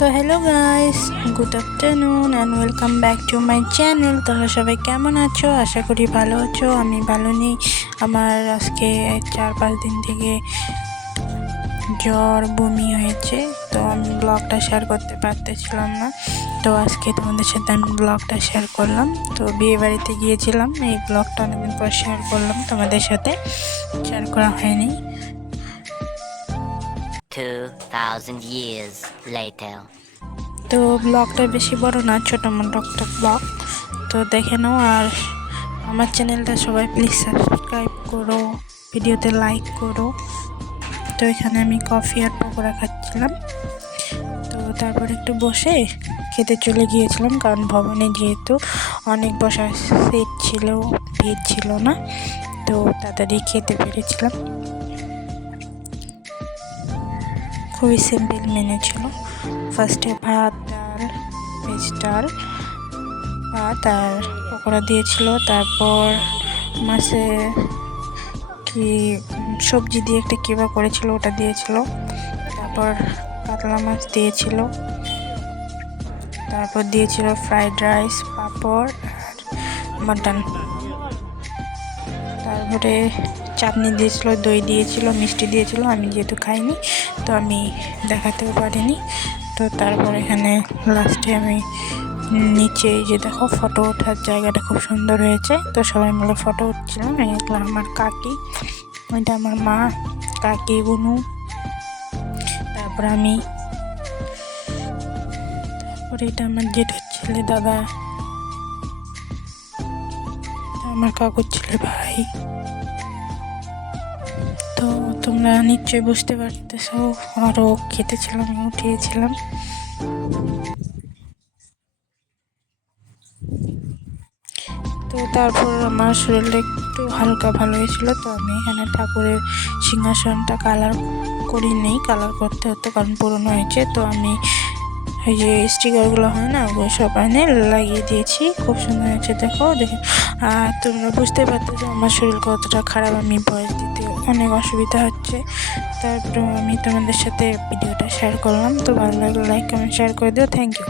তো hello guys, good afternoon and welcome back to my channel. তোমরা সবাই কেমন আছো? আশা করি ভালো আছো। আমি ভালো নেই। আমার আজকে 4-5 দিন থেকে জ্বর বমি হয়েছে, তো আমি ব্লগটা শেয়ার করতে পারতেছিলাম না। তো আজকে তোমাদের সাথে আমি ব্লগটা শেয়ার করলাম। তো বিয়ে বাড়িতে গিয়েছিলাম, এই ব্লগটা অনেকদিন পর শেয়ার করলাম, তোমাদের সাথে শেয়ার করা হয়নি। 2000 years later. তো ব্লগটা বেশি বড় না, ছোটো মোটো একটা ব্লগ, তো দেখে নাও। আর আমার চ্যানেলটা সবাই প্লিজ সাবস্ক্রাইব করো, ভিডিওতে লাইক করো। তো এখানে আমি কফি আর পকোড়া খাচ্ছিলাম। তো তারপর একটু বসে খেতে চলে গিয়েছিলাম, কারণ ভবনে যেহেতু অনেক বসার সিট ছিল, ভিড় ছিল না, তো তাড়াতাড়ি খেতে পেরেছিলাম। খুবই সিম্পল মেনু ছিল। ফার্স্টে ভাত, ডাল, ভেজ ডাল, ভাত আর পকোড়া দিয়েছিল। তারপর মাছে কি সবজি দিয়ে একটা কিবা করেছিল, ওটা দিয়েছিল। তারপর কাতলা মাছ দিয়েছিল। তারপর দিয়েছিল ফ্রাইড রাইস, পাঁপড় আর মাটন। তারপরে চাটনি দিয়েছিল, দই দিয়েছিল, মিষ্টি দিয়েছিল। আমি যেহেতু খাইনি, তো আমি দেখাতেও পারিনি। তো তারপর এখানে লাস্টে আমি নিচে যে দেখো ফটো ওঠার জায়গাটা খুব সুন্দর হয়েছে, তো সবাই মিলে ফটো উঠছিলাম। এগুলো আমার কাকি, ওইটা আমার মা, কাকি, বুনু, তারপর আমি, তারপর এটা আমার জেঠুর ছেলে দাদা, আমার কাকুর ছেলে ভাই। তো তোমরা নিশ্চয়ই বুঝতে পারতেছো, আরও খেতেছিলাম, উঠিয়েছিলাম। তো তারপর আমার শরীরটা একটু হালকা ভালো হয়েছিল, তো আমি এখানে ঠাকুরের সিংহাসনটা কালার করিনি, কালার করতে হতো কারণ পুরনো হয়েছে। তো আমি এই যে স্টিকারগুলো হয় না, ওগুলো সব এনে লাগিয়ে দিয়েছি। খুব সুন্দর হয়েছে, দেখো। আর তোমরা বুঝতে পারতো যে আমার শরীর কতটা খারাপ, আমি ভয়েস দিতে অনেক অসুবিধা হচ্ছে। তারপর আমি তোমাদের সাথে ভিডিওটা শেয়ার করলাম। তো ভালো লাগলে লাইক কমেন্ট শেয়ার করে দিও। Thank you.